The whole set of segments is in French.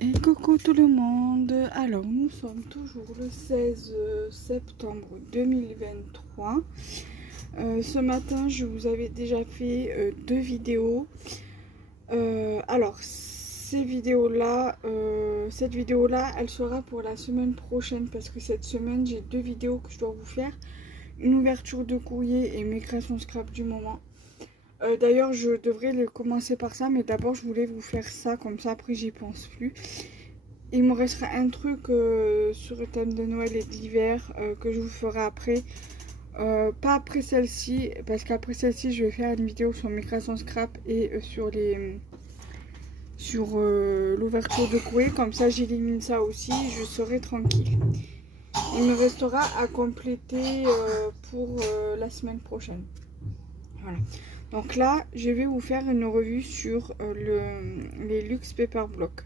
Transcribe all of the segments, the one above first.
Et coucou tout le monde. Alors nous sommes toujours le 16 septembre 2023. Ce matin je vous avais déjà fait deux vidéos. Alors cette vidéo là elle sera pour la semaine prochaine, parce que cette semaine j'ai deux vidéos que je dois vous faire. Une ouverture de courrier et mes créations scrap du moment. D'ailleurs je devrais commencer par ça, mais d'abord je voulais vous faire ça, comme ça après j'y pense plus. Il me restera un truc sur le thème de Noël et d'hiver que je vous ferai après. Pas après celle-ci, parce qu'après celle-ci je vais faire une vidéo sur mes créations scrap et sur l'ouverture de courrier. Comme ça j'élimine ça aussi, je serai tranquille. Il me restera à compléter pour la semaine prochaine. Voilà. Donc là, je vais vous faire une revue sur les Luxe Paper Block.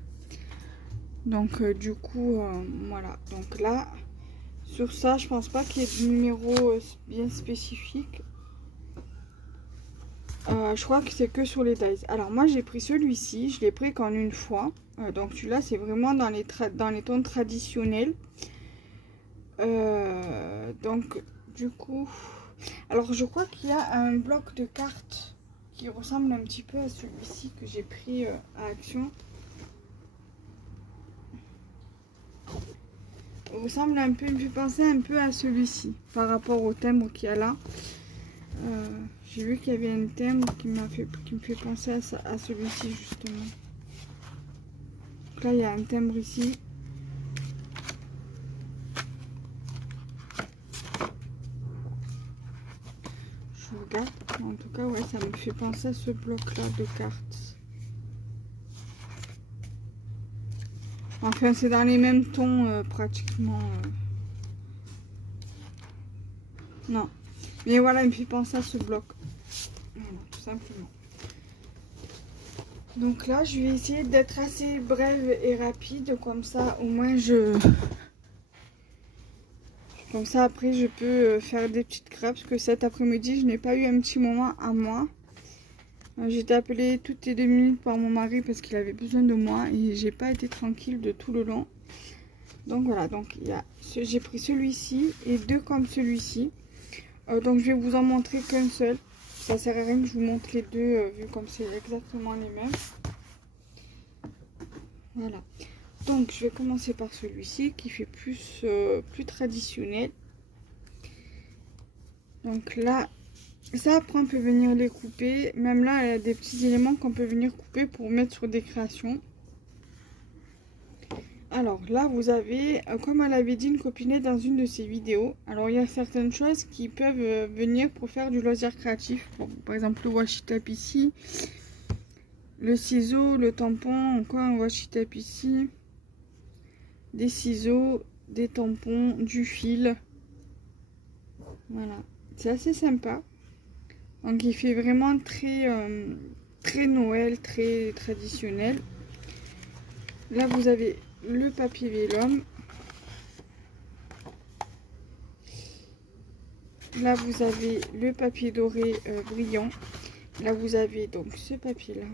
Donc du coup, voilà. Donc là, sur ça, je pense pas qu'il y ait de numéro bien spécifique. Je crois que c'est que sur les dies. Alors moi, j'ai pris celui-ci. Je l'ai pris qu'en une fois. Donc celui-là, c'est vraiment dans les tons traditionnels. Donc du coup... Alors je crois qu'il y a un bloc de cartes qui ressemble un petit peu à celui-ci que j'ai pris à Action. Il ressemble un peu, il me fait penser un peu à celui-ci par rapport au timbre qu'il y a là. J'ai vu qu'il y avait un timbre qui me fait penser à celui-ci justement. Donc là il y a un timbre ici. Je regarde. En tout cas, ouais, ça me fait penser à ce bloc-là de cartes. Enfin, c'est dans les mêmes tons pratiquement. Non. Mais voilà, il me fait penser à ce bloc. Voilà, tout simplement. Donc là, je vais essayer d'être assez brève et rapide. Comme ça, au moins, Comme ça, après, je peux faire des petites crêpes. Parce que cet après-midi, je n'ai pas eu un petit moment à moi. J'étais appelée toutes les 2 minutes par mon mari parce qu'il avait besoin de moi. Et j'ai pas été tranquille de tout le long. Donc voilà, donc j'ai pris celui-ci et deux comme celui-ci. Donc je vais vous en montrer qu'un seul. Ça sert à rien que je vous montre les deux vu comme c'est exactement les mêmes. Voilà. Donc je vais commencer par celui-ci qui fait plus traditionnel. Donc là, ça après on peut venir les couper. Même là, il y a des petits éléments qu'on peut venir couper pour mettre sur des créations. Alors là, vous avez, comme elle avait dit une copinette dans une de ses vidéos, alors il y a certaines choses qui peuvent venir pour faire du loisir créatif. Bon, par exemple le washi tape ici, le ciseau, le tampon, encore un washi tape ici, des ciseaux, des tampons, du fil. Voilà, c'est assez sympa. Donc il fait vraiment très Noël, très traditionnel. Là vous avez le papier vélum. Là vous avez le papier doré brillant. Là vous avez donc ce papier là.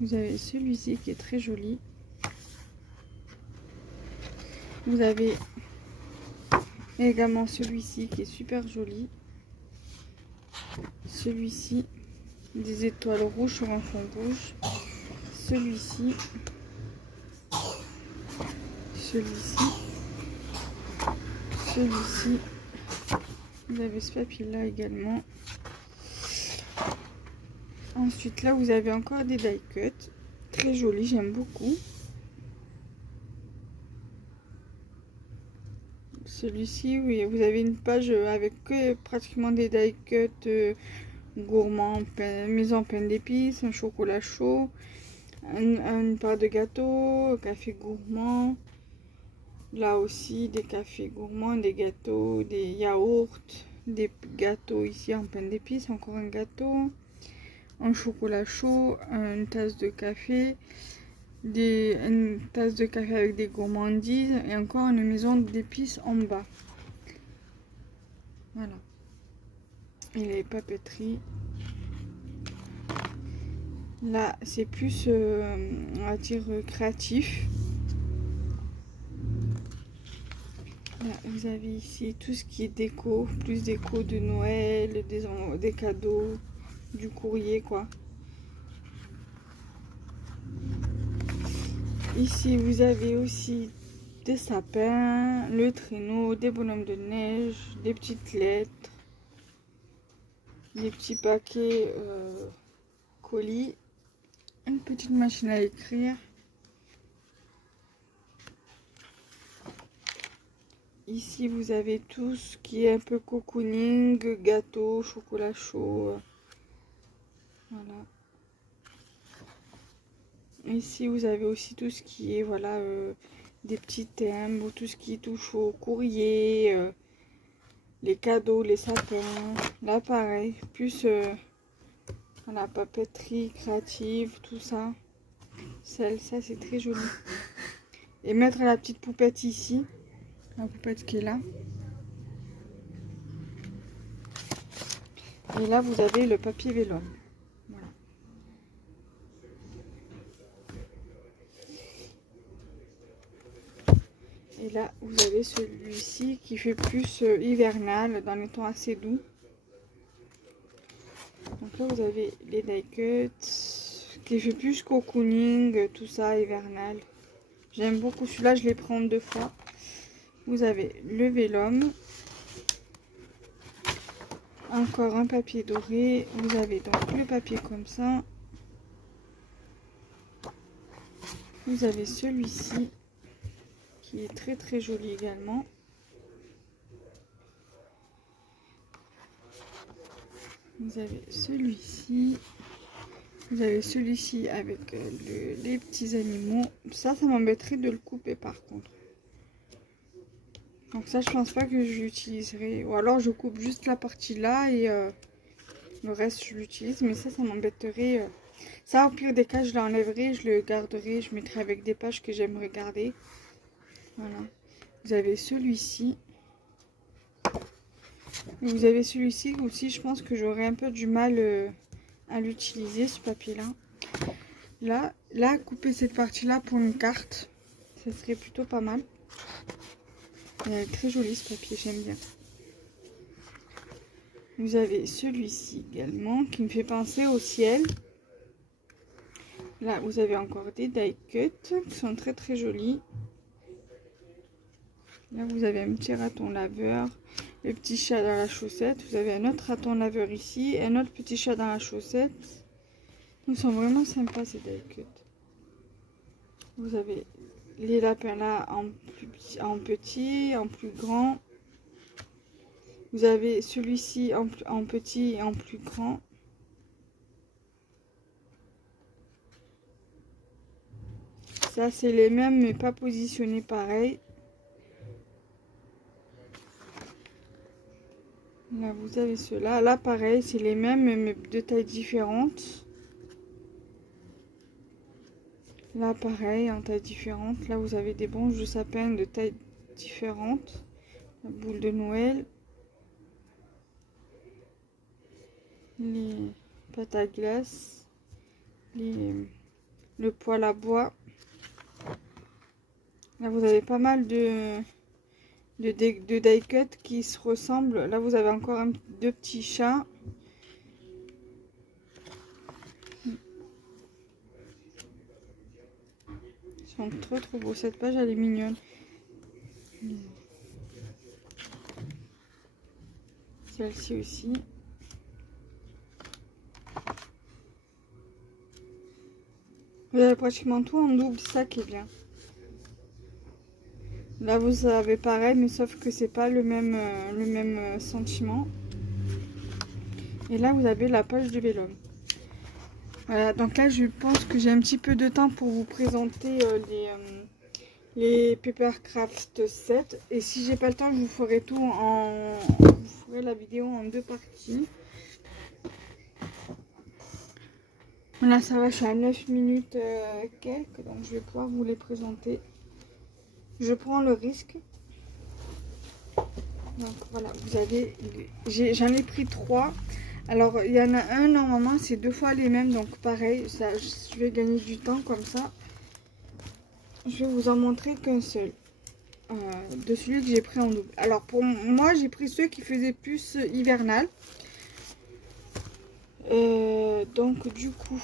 Vous avez celui-ci qui est très joli. Vous avez également celui-ci qui est super joli. Celui-ci, des étoiles rouges sur un fond rouge. Celui-ci. Celui-ci. Celui-ci. Vous avez ce papier là également. Ensuite là vous avez encore des die cut. Très joli, j'aime beaucoup. Celui-ci, oui, vous avez une page avec que pratiquement des die cut gourmands, maison pleine d'épices, un chocolat chaud, une part de gâteau, café gourmand. Là aussi, des cafés gourmands, des gâteaux, des yaourts, des gâteaux ici en pain d'épices, encore un gâteau, un chocolat chaud, une tasse de café, une tasse de café avec des gourmandises et encore une maison d'épices en bas. Voilà. Et les papeteries. Là, c'est plus, on va dire, créatif. Là, vous avez ici tout ce qui est déco, plus déco de Noël, des cadeaux, du courrier, quoi. Ici, vous avez aussi des sapins, le traîneau, des bonhommes de neige, des petites lettres, des petits paquets colis, une petite machine à écrire. Ici, vous avez tout ce qui est un peu cocooning, gâteau, chocolat chaud. Voilà. Ici, vous avez aussi tout ce qui est, voilà, des petits thèmes, tout ce qui touche au courrier, les cadeaux, les sapins. Là, pareil, plus la papeterie créative, tout ça. Ça, c'est très joli. Et mettre la petite poupette ici. La poupette qui est là. Et là, vous avez le papier vélone. Voilà. Et là, vous avez celui-ci qui fait plus hivernal, dans les tons assez doux. Donc là, vous avez les die cuts qui fait plus cocooning, tout ça, hivernal. J'aime beaucoup celui-là, je les prends 2 fois. Vous avez le vélum. Encore un papier doré. Vous avez donc le papier comme ça. Vous avez celui-ci qui est très très joli également. Vous avez celui-ci. Vous avez celui-ci avec les petits animaux. Ça m'embêterait de le couper par contre. Donc ça, je pense pas que je l'utiliserai. Ou alors je coupe juste la partie là et le reste je l'utilise. Mais ça m'embêterait. Ça, au pire des cas, je l'enlèverai, je le garderai. Je mettrai avec des pages que j'aimerais garder. Voilà. Vous avez celui-ci. Vous avez celui-ci aussi. Je pense que j'aurai un peu du mal à l'utiliser, ce papier-là. Là, couper cette partie-là pour une carte. Ça serait plutôt pas mal. Il est très joli ce papier, j'aime bien. Vous avez celui-ci également qui me fait penser au ciel. Là, vous avez encore des die cuts qui sont très très jolis. Là, vous avez un petit raton laveur, le petit chat dans la chaussette. Vous avez un autre raton laveur ici, un autre petit chat dans la chaussette. Ils sont vraiment sympas ces die cuts. Vous avez les lapins là en petit, en plus grand. Vous avez celui-ci en petit et en plus grand. Ça, c'est les mêmes, mais pas positionnés pareil. Là, vous avez ceux-là. Là, pareil, c'est les mêmes, mais de tailles différentes. Là, pareil, en taille différente. Là, vous avez des branches de sapin de tailles différentes. La boule de Noël. Les pâtes à glace. Le poêle à bois. Là, vous avez pas mal de die cut qui se ressemblent. Là, vous avez encore deux petits chats. Ils sont trop trop beaux. Cette page, elle est mignonne. Celle-ci aussi. Vous avez pratiquement tout en double, c'est ça qui est bien. Là, vous avez pareil, mais sauf que c'est pas le même sentiment. Et là, vous avez la page du vélum. Voilà, donc là, je pense que j'ai un petit peu de temps pour vous présenter les Papercraft 7. Et si j'ai pas le temps, je vous ferai je vous ferai la vidéo en 2 parties. Voilà, ça va, je suis à 9 minutes quelques, donc je vais pouvoir vous les présenter. Je prends le risque. Donc voilà, vous avez, j'en ai pris 3. Alors, il y en a un, normalement, c'est 2 fois les mêmes. Donc, pareil, ça, je vais gagner du temps comme ça. Je vais vous en montrer qu'un seul. De celui que j'ai pris en double. Alors, pour moi, j'ai pris ceux qui faisaient plus hivernal. Donc, du coup,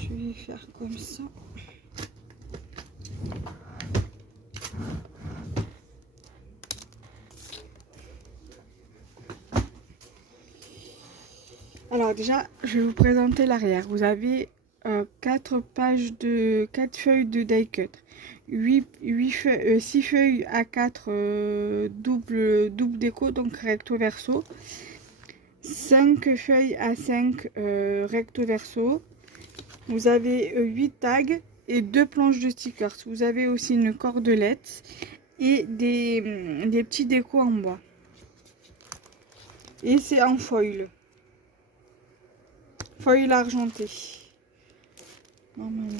je vais faire comme ça. Alors déjà, je vais vous présenter l'arrière. Vous avez 4 feuilles de die cut, 6 feuilles A4 double déco, donc recto verso, 5 feuilles A5 recto verso. Vous avez 8 tags et 2 planches de stickers. Vous avez aussi une cordelette et des petits décos en bois. Et c'est en foil. Foil argenté. Normalement.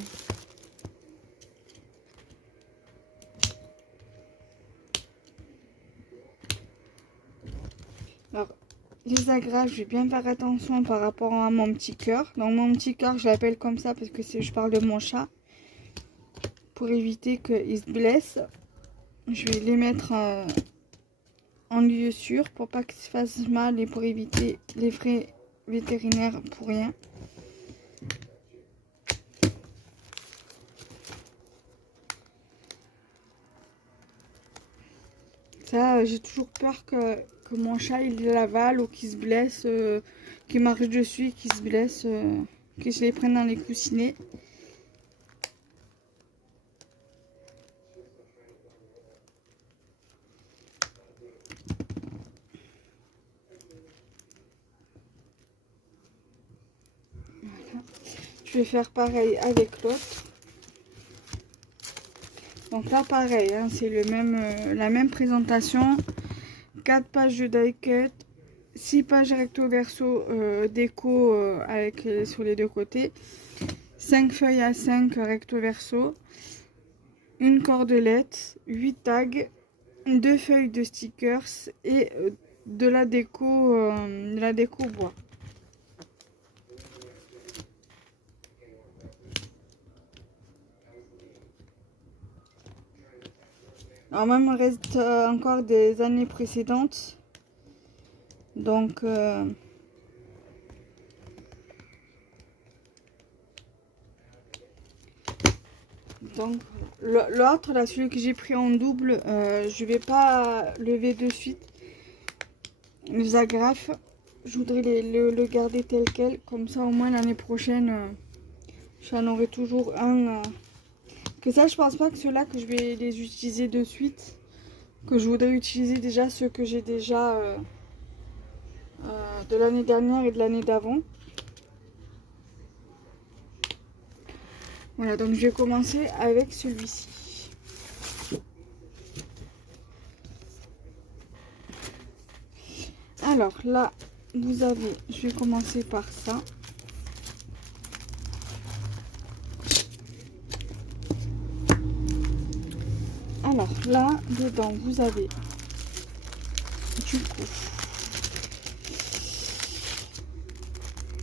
Alors, les agrafes, je vais bien faire attention par rapport à mon petit cœur. Donc, mon petit cœur, je l'appelle comme ça parce que je parle de mon chat. Pour éviter qu'il se blesse, je vais les mettre en lieu sûr pour pas qu'il se fasse mal et pour éviter les frais vétérinaires pour rien. Ça, j'ai toujours peur que mon chat il l'avale ou qu'il se blesse, qu'il marche dessus et qu'il se blesse, que je les prenne dans les coussinets. Voilà. Je vais faire pareil avec l'autre. Donc là pareil, hein, c'est la même présentation. 4 pages de die cut, 6 pages recto verso déco sur les deux côtés, 5 feuilles à 5 recto verso, une cordelette, 8 tags, 2 feuilles de stickers et de la déco bois. Alors même il reste encore des années précédentes. Donc l'autre, là, celui que j'ai pris en double, je vais pas lever de suite. Les agrafes, je voudrais le garder tel quel. Comme ça, au moins l'année prochaine, j'en aurai toujours un. Que ça, je pense pas que ceux-là que je vais les utiliser de suite. Que je voudrais utiliser déjà ceux que j'ai déjà de l'année dernière et de l'année d'avant. Voilà, donc je vais commencer avec celui-ci. Alors là, vous avez, je vais commencer par ça. Alors là, dedans, vous avez du coup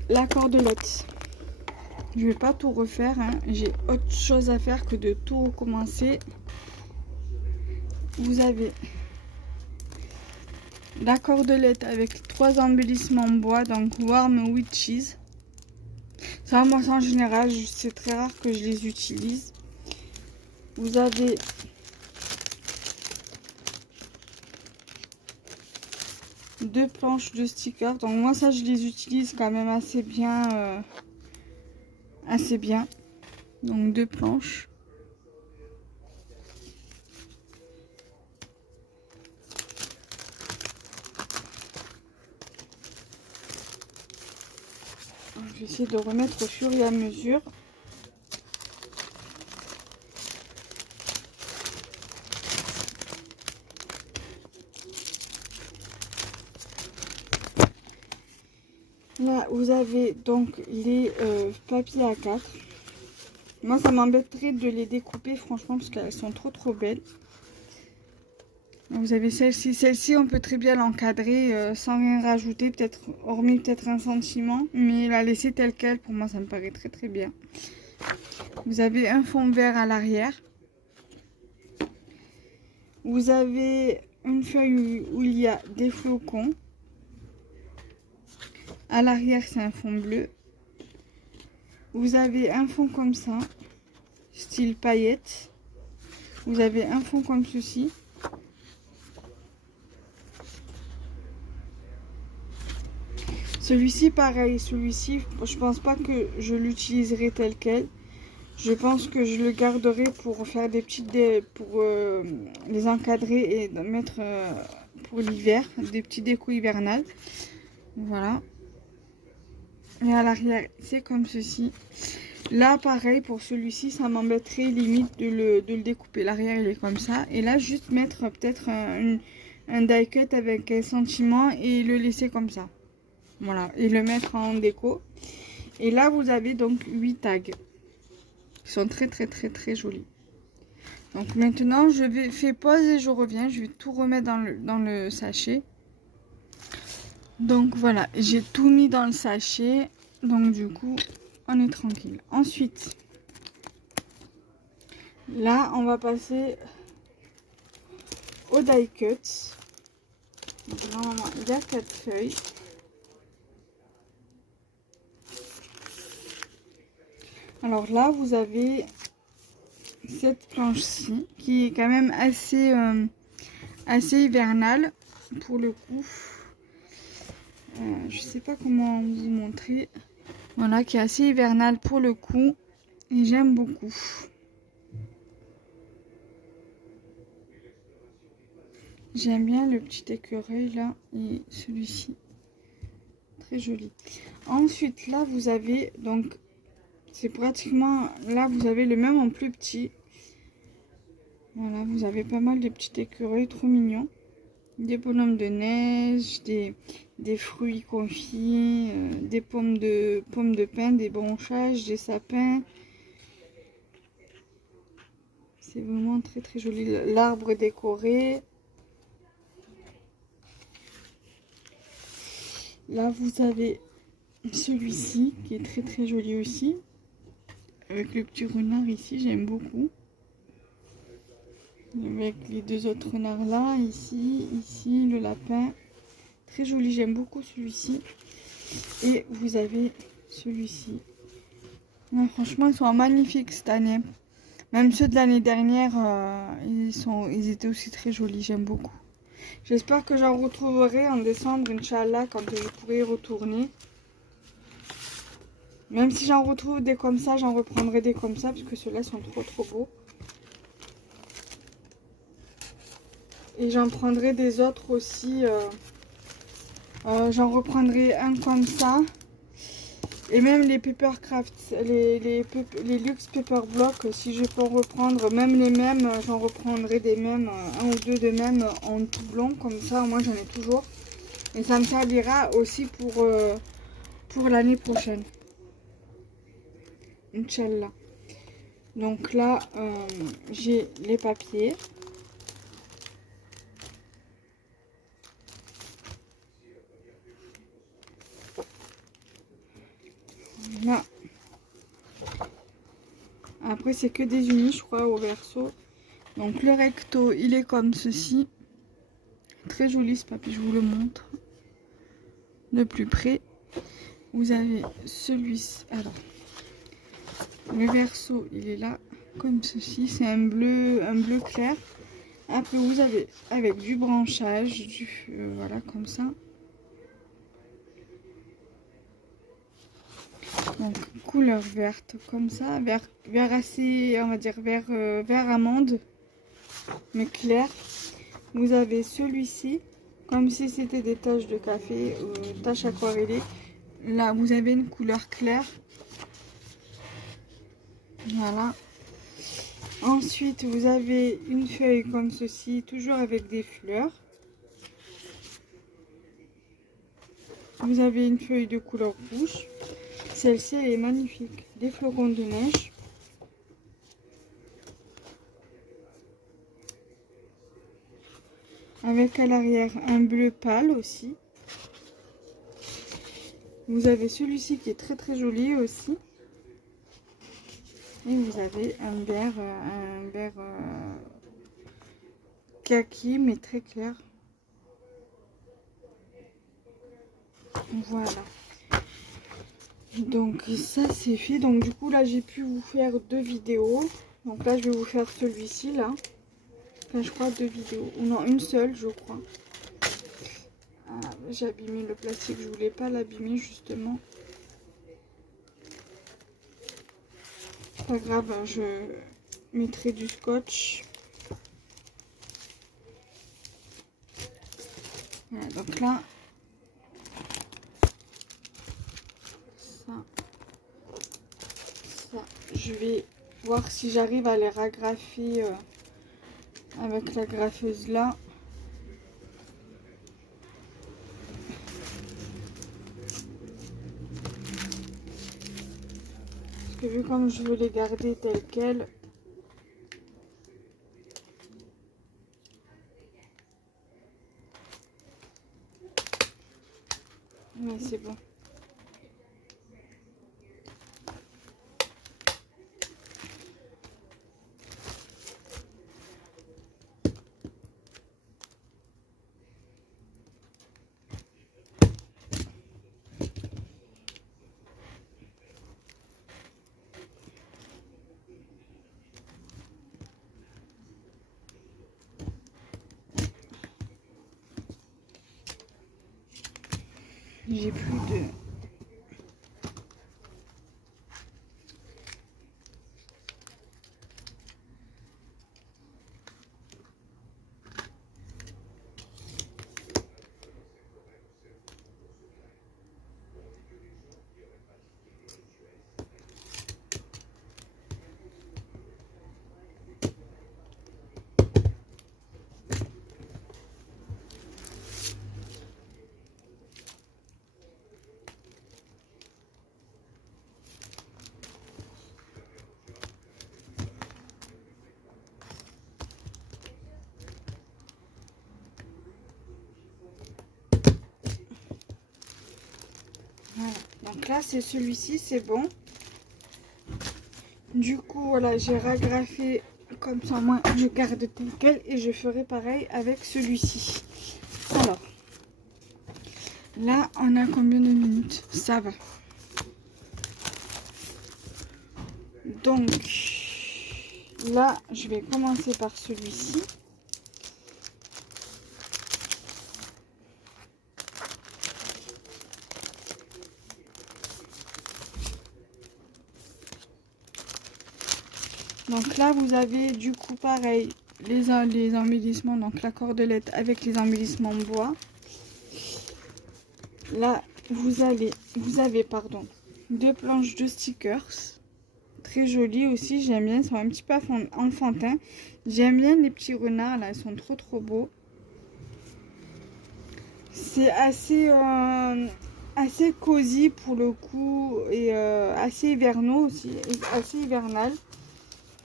la cordelette. Je vais pas tout refaire, hein. J'ai autre chose à faire que de tout recommencer. Vous avez la cordelette avec 3 embellissements en bois, donc Warm Witches. Ça, moi, en général, c'est très rare que je les utilise. Vous avez deux planches de stickers. Donc moi, ça, je les utilise quand même assez bien. Donc 2 planches. Je vais essayer de remettre au fur et à mesure. Là, vous avez donc les papiers A4. Moi, ça m'embêterait de les découper, franchement, parce qu'elles sont trop belles. Vous avez celle-ci. Celle-ci, on peut très bien l'encadrer sans rien rajouter, peut-être hormis peut-être un sentiment, mais la laisser telle quelle, pour moi, ça me paraît très très bien. Vous avez un fond vert à l'arrière. Vous avez une feuille où il y a des flocons. À l'arrière, c'est un fond bleu. Vous avez un fond comme ça, style paillettes. Vous avez un fond comme ceci. Celui-ci, pareil. Celui-ci, je pense pas que je l'utiliserai tel quel. Je pense que je le garderai pour faire des petites pour les encadrer et mettre pour l'hiver, des petits décos hivernales. Voilà. Et à l'arrière, c'est comme ceci. Là, pareil, pour celui-ci, ça m'embêterait limite de le découper. L'arrière, il est comme ça. Et là, juste mettre peut-être un die cut avec un sentiment et le laisser comme ça. Voilà. Et le mettre en déco. Et là, vous avez donc 8 tags. Ils sont très, très, très, très jolis. Donc maintenant, je vais faire pause et je reviens. Je vais tout remettre dans le sachet. Donc voilà, j'ai tout mis dans le sachet. Donc du coup, on est tranquille. Ensuite, là, on va passer au die cut. Donc, normalement, il y a 4 feuilles. Alors là, vous avez cette planche-ci qui est quand même assez hivernale pour le coup. Je sais pas comment vous montrer. Voilà, qui est assez hivernale pour le coup. Et j'aime beaucoup. J'aime bien le petit écureuil là et celui-ci. Très joli. Ensuite, là, vous avez donc, c'est pratiquement, là, vous avez le même en plus petit. Voilà, vous avez pas mal de petits écureuils trop mignons. Des bonhommes de neige, des fruits confits, des pommes de pin, des branchages, des sapins. C'est vraiment très très joli. L'arbre décoré. Là, vous avez celui-ci qui est très très joli aussi. Avec le petit renard ici, j'aime beaucoup. Avec les deux autres renards là, ici, le lapin. Très joli, j'aime beaucoup celui-ci. Et vous avez celui-ci. Franchement, ils sont magnifiques cette année. Même ceux de l'année dernière, ils étaient aussi très jolis, j'aime beaucoup. J'espère que j'en retrouverai en décembre, Inch'Allah, quand je pourrai y retourner. Même si j'en retrouve des comme ça, j'en reprendrai des comme ça, parce que ceux-là sont trop trop beaux. Et j'en prendrai des autres aussi. J'en reprendrai un comme ça. Et même les Papercraft, les Luxe Paper Block, si je peux en reprendre, même les mêmes, j'en reprendrai des mêmes, un ou deux de même en tout blanc, comme ça, moi j'en ai toujours. Et ça me servira aussi pour l'année prochaine. Inch'Allah. Donc là, j'ai les papiers. Là. Après, c'est que des unis, je crois, au verso. Donc le recto, il est comme ceci. Très joli ce papier, je vous le montre de plus près. Vous avez celui-ci. Alors, le verso, il est là, comme ceci. C'est un bleu clair. Après, vous avez avec du branchage, voilà, comme ça. Donc, couleur verte, comme ça. Vert assez, on va dire, vert amande, mais clair. Vous avez celui-ci, comme si c'était des taches de café, taches aquarellées. Là, vous avez une couleur claire. Voilà. Ensuite, vous avez une feuille comme ceci, toujours avec des fleurs. Vous avez une feuille de couleur rouge. Celle-ci, elle est magnifique. Des flocons de neige. avec à l'arrière un bleu pâle aussi. Vous avez celui-ci qui est très très joli aussi. Et vous avez un vert kaki mais très clair. Voilà. Donc ça c'est fait. Donc du coup là j'ai pu vous faire 2 vidéos. Donc là je vais vous faire celui-ci là. Enfin je crois 2 vidéos. Ou non, une seule je crois. Ah, j'ai abîmé le plastique. Je voulais pas l'abîmer justement. Pas grave, hein, je mettrai du scotch. Voilà, donc là, ça, je vais voir si j'arrive à les ragrafer avec la graffeuse là. Parce que vu comme je veux les garder telles quelles, mais c'est bon. J'ai plus de... Voilà. Donc là c'est celui-ci, c'est bon. Du coup voilà, j'ai ragrafé comme ça, moi je garde tel quel et je ferai pareil avec celui-ci. Alors là on a combien de minutes? Ça va. Donc là je vais commencer par celui-ci. Donc là vous avez du coup pareil les embellissements, donc la cordelette avec les embellissements bois. Là vous avez 2 planches de stickers très jolies aussi, j'aime bien, ils sont un petit peu enfantins. J'aime bien les petits renards là, ils sont trop beaux. C'est assez cosy pour le coup et assez hivernaux aussi, assez hivernal.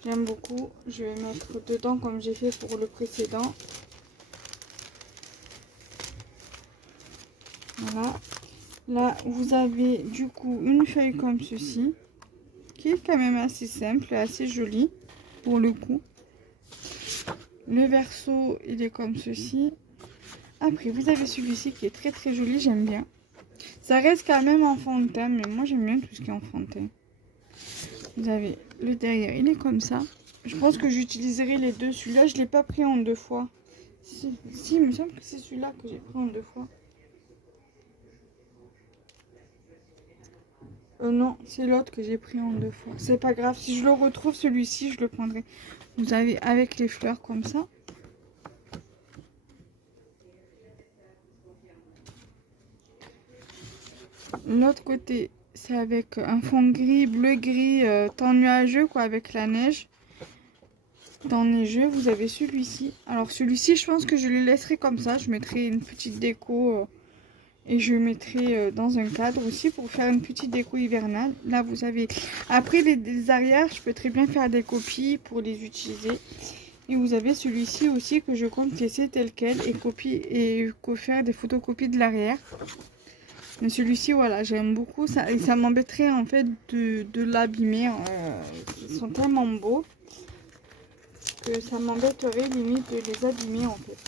J'aime beaucoup. Je vais mettre dedans comme j'ai fait pour le précédent. Voilà. Là, vous avez du coup une feuille comme ceci, qui est quand même assez simple et assez jolie pour le coup. Le verso, il est comme ceci. Après, vous avez celui-ci qui est très joli, j'aime bien. Ça reste quand même enfantin, mais moi j'aime bien tout ce qui est enfantin. Vous avez le derrière, il est comme ça. Je pense que j'utiliserai les deux. Celui-là, je ne l'ai pas pris en 2 fois. Si, il me semble que c'est celui-là que j'ai pris en 2 fois. Non, c'est l'autre que j'ai pris en 2 fois. C'est pas grave. Si je le retrouve, celui-ci, je le prendrai. Vous avez avec les fleurs comme ça. L'autre côté, c'est avec un fond gris, bleu-gris, temps nuageux, quoi, avec la neige. Temps neigeux, vous avez celui-ci. Alors celui-ci, je pense que je le laisserai comme ça. Je mettrai une petite déco et je le mettrai dans un cadre aussi pour faire une petite déco hivernale. Là, vous avez... Après, les arrières, je peux très bien faire des copies pour les utiliser. Et vous avez celui-ci aussi que je compte laisser tel quel et faire des photocopies de l'arrière. Mais celui-ci, voilà, j'aime beaucoup ça. Et ça m'embêterait en fait de l'abîmer. Ils sont tellement beaux que ça m'embêterait limite de les abîmer en fait.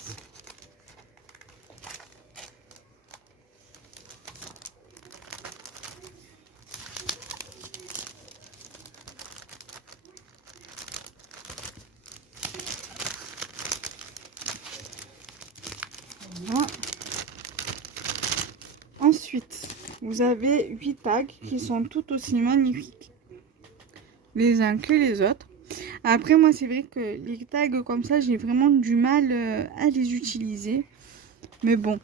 Voilà. Ensuite, vous avez 8 tags qui sont tout aussi magnifiques les uns que les autres. Après, moi, c'est vrai que les tags comme ça, j'ai vraiment du mal à les utiliser. Mais bon,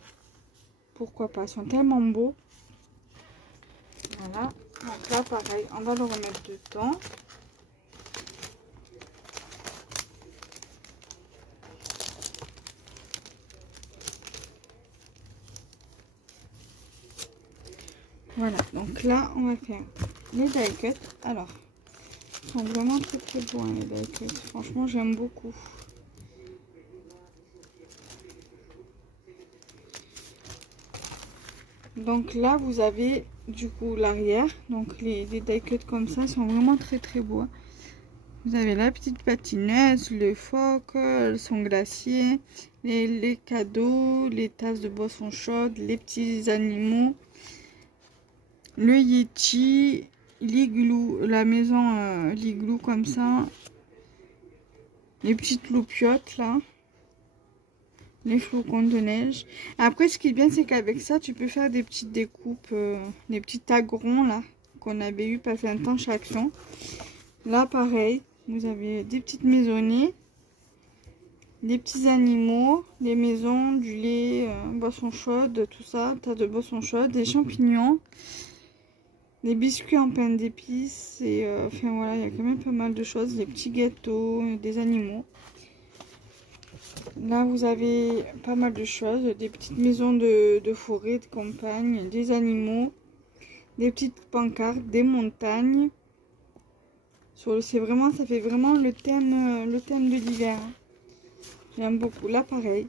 pourquoi pas, ils sont tellement beaux. Voilà, donc là, pareil, on va le remettre dedans. Voilà, donc là, on va faire les die cuts. Alors, ils sont vraiment très très beaux, hein, les die cuts. Franchement, j'aime beaucoup. Donc là, vous avez du coup l'arrière. Donc les die cuts comme ça sont vraiment très très beaux. Vous avez la petite patineuse, le phoque, son glacier, les cadeaux, les tasses de boisson chaude, les petits animaux, le Yeti, l'igloo, la maison l'igloo comme ça, les petites loupiottes là, les flocons de neige. Après, ce qui est bien, c'est qu'avec ça, tu peux faire des petites découpes, des petits tags ronds là, qu'on avait eu pas fait un temps chaque action. Là, pareil, vous avez des petites maisonnées, des petits animaux, des maisons, du lait, boissons chaudes, tout ça, tas de boissons chaudes, des champignons, des biscuits en pain d'épices, et enfin voilà, il y a quand même pas mal de choses, des petits gâteaux, des animaux. Là, vous avez pas mal de choses, des petites maisons de forêt, de campagne, des animaux, des petites pancartes, des montagnes. C'est vraiment, ça fait vraiment le thème de l'hiver. J'aime beaucoup. Là, pareil.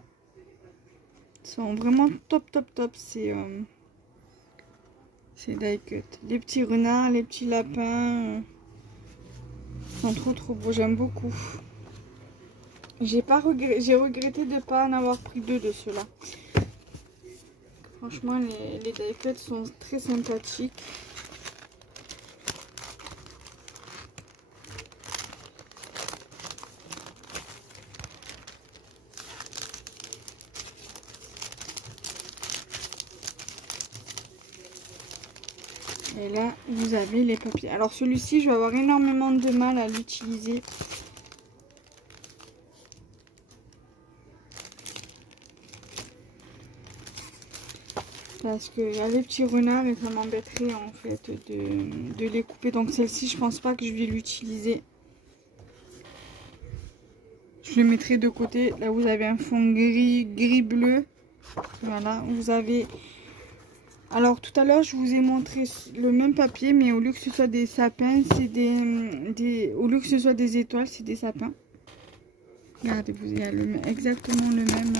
Ils sont vraiment top, top, top. C'est die cut. Les petits renards, les petits lapins. Ils sont trop, trop beaux. J'aime beaucoup. J'ai regretté de ne pas en avoir pris deux de ceux-là. Franchement, les die cut sont très sympathiques. Et là, vous avez les papiers. Alors celui-ci, je vais avoir énormément de mal à l'utiliser. Parce qu'il y a les petits renards et ça m'embêterait en fait de les couper. Donc celle-ci, je pense pas que je vais l'utiliser. Je le mettrai de côté. Là, vous avez un fond gris-bleu. Voilà, vous avez... Alors tout à l'heure, je vous ai montré le même papier, mais au lieu que ce soit des sapins, c'est au lieu que ce soit des étoiles, c'est des sapins. Regardez, il y a exactement le même.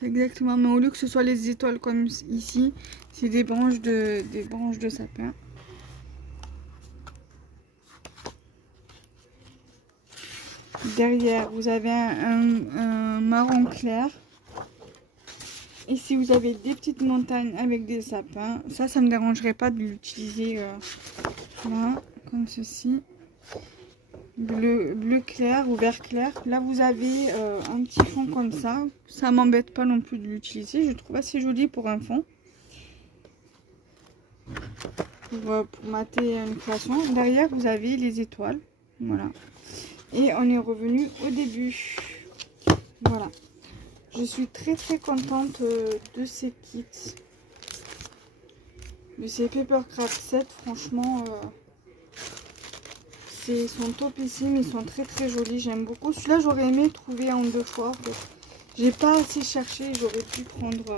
Exactement, mais au lieu que ce soit les étoiles comme ici, c'est des branches de sapin. Derrière, vous avez un marron clair. Ici, vous avez des petites montagnes avec des sapins. Ça me dérangerait pas de l'utiliser là, comme ceci. Bleu clair ou vert clair. Là, vous avez un petit fond comme ça. Ça m'embête pas non plus de l'utiliser. Je trouve assez joli pour un fond. Pour mater une création. Derrière, vous avez les étoiles. Voilà. Et on est revenu au début. Voilà. Je suis très très contente de ces kits. De ces Papercraft 7. Franchement, ils sont topissimes. Ils sont très très jolis. J'aime beaucoup. Celui-là, j'aurais aimé trouver en 2 fois. En fait. J'ai pas assez cherché. J'aurais dû prendre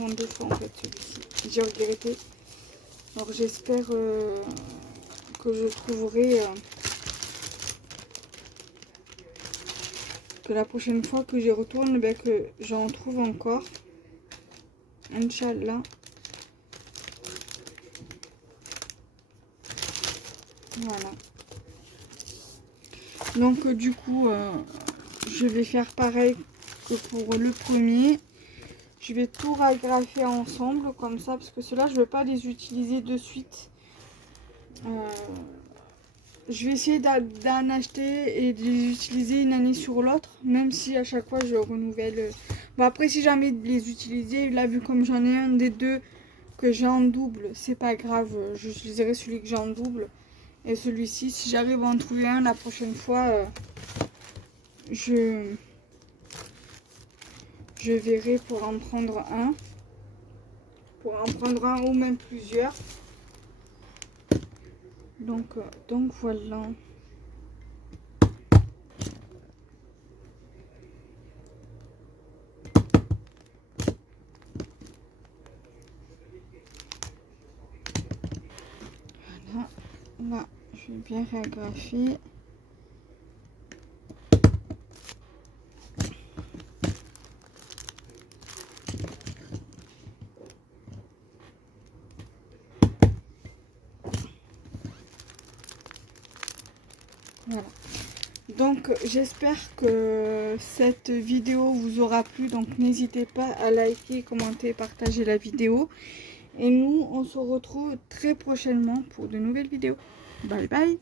en 2 fois en fait celui-ci. J'ai regretté. Alors j'espère que je trouverai que la prochaine fois que j'y retourne, ben, que j'en trouve encore. Inch'Allah. Voilà. Donc du coup, je vais faire pareil que pour le premier. Je vais tout ragrafer ensemble comme ça, parce que ceux-là, je ne vais pas les utiliser de suite. Je vais essayer d'en acheter et de les utiliser une année sur l'autre, même si à chaque fois je renouvelle. Bon, après, si jamais de les utiliser, là, vu comme j'en ai un des deux que j'ai en double, c'est pas grave, j'utiliserai celui que j'ai en double. Et celui-ci, si j'arrive à en trouver un la prochaine fois, je verrai pour en prendre un. Pour en prendre un ou même plusieurs. Donc voilà. Voilà. Là, je vais bien ragrafer. Voilà. Donc j'espère que cette vidéo vous aura plu. Donc n'hésitez pas à liker, commenter, partager la vidéo. Et nous, on se retrouve très prochainement pour de nouvelles vidéos. Bye bye.